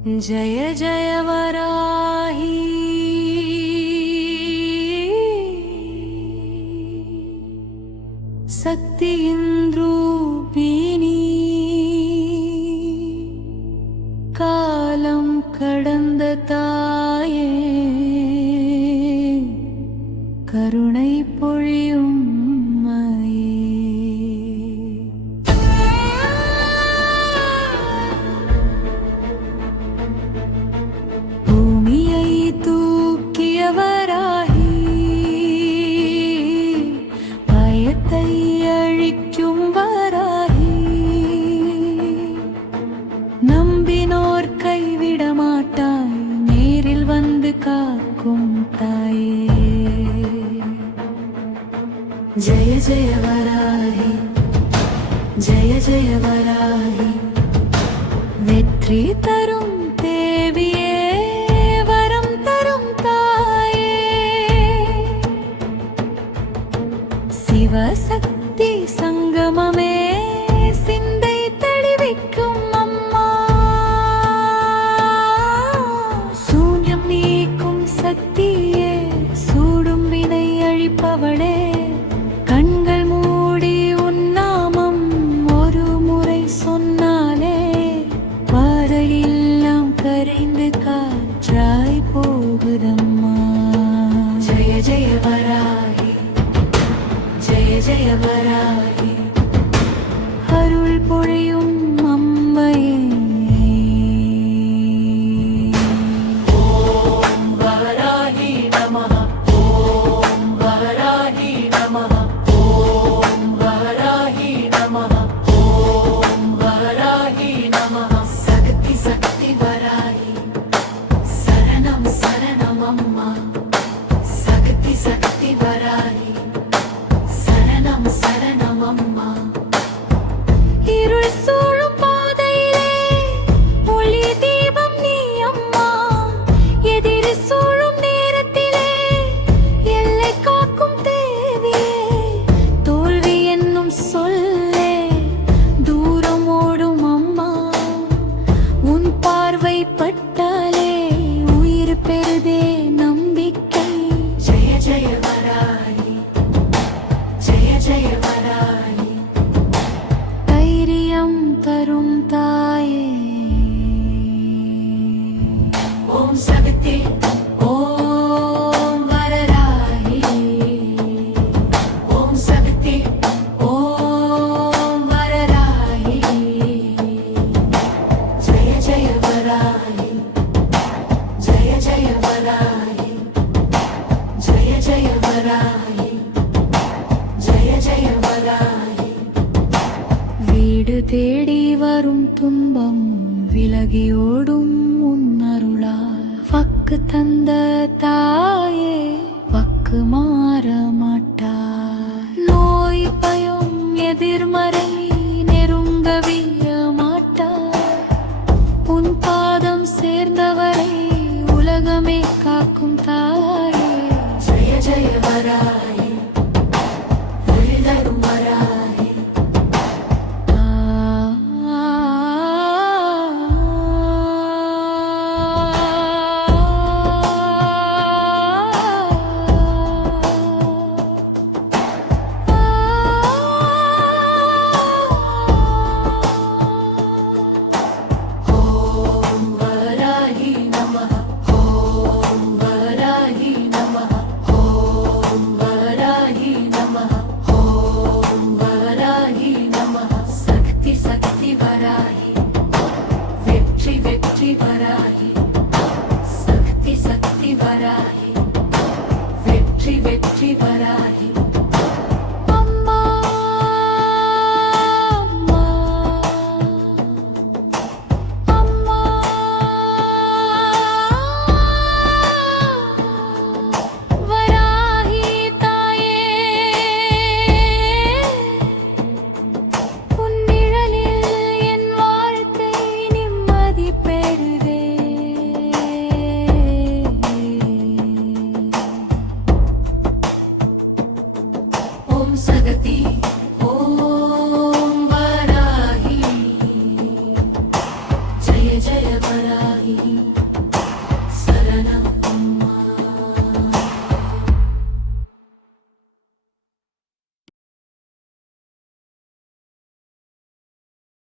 जय जय वराही शक्तिயின் रूपिणी காலம் கடந்த தாயே கருணை பொழியும் நம்பினோர் கைவிட மாட்டாய் நேரில் வந்து காக்கும் தாயே ஜெய ஜெய வராஹி ஜெய ஜெய வராஹி வெற்றி தரும் தேவியே வரம் தரும் தாயே சிவசக்தி சங்கமமே சிந்தை தெளிவிக்கும் சக்தியே சூடும் வினை அழிப்பவளே கண்கள் மூடி உன்னாமம் ஒரு முறை சொன்னாலே பாறையெல்லாம் கரைந்து காற்றாய் போகுதம்மா ஜெய ஜெய வராஹி ஜெய ஜெய வராஹி அருள் பொழியும் அம்மையே பட்டாலே உயிர் பெறுதே நம்பிக்கை ஜெய ஜெய வராஹி ஜெய ஜெய வராஹி தைரியம் தரும் தாயே ஓம் சக்தி ஓம் வரராஹி ஓம் சக்தி ஓம் வரராஹி ஜெய ஜெய வராஹி ஜெய ஜெய வராஹி ஜெய ஜெய வராஹி ஜெய ஜெய வராஹி வீடு தேடி வரும் துன்பம் விலகி ஓடும் உன்னருளால் வக்கு தந்த தாயே வக்கு மாற மாட்டார் நோய் பயம் எதிர்மறை நெருங்க வீர மாட்டார் உன் பாதம் சேர்ந்தவரை உலகமே காக்கும் தாயே ஜெய ஜெய வராஹி ஒளிதரும் வராஹி வெற்றி வெற்றி வராஹி அம்மா அம்மா வராஹி தாயே உன் நிழலில் என் வாழ்க்கை நிம்மதி பெறுதே சகதி ஓம் வராஹி ஜெய ஜெய வராஹி வராகி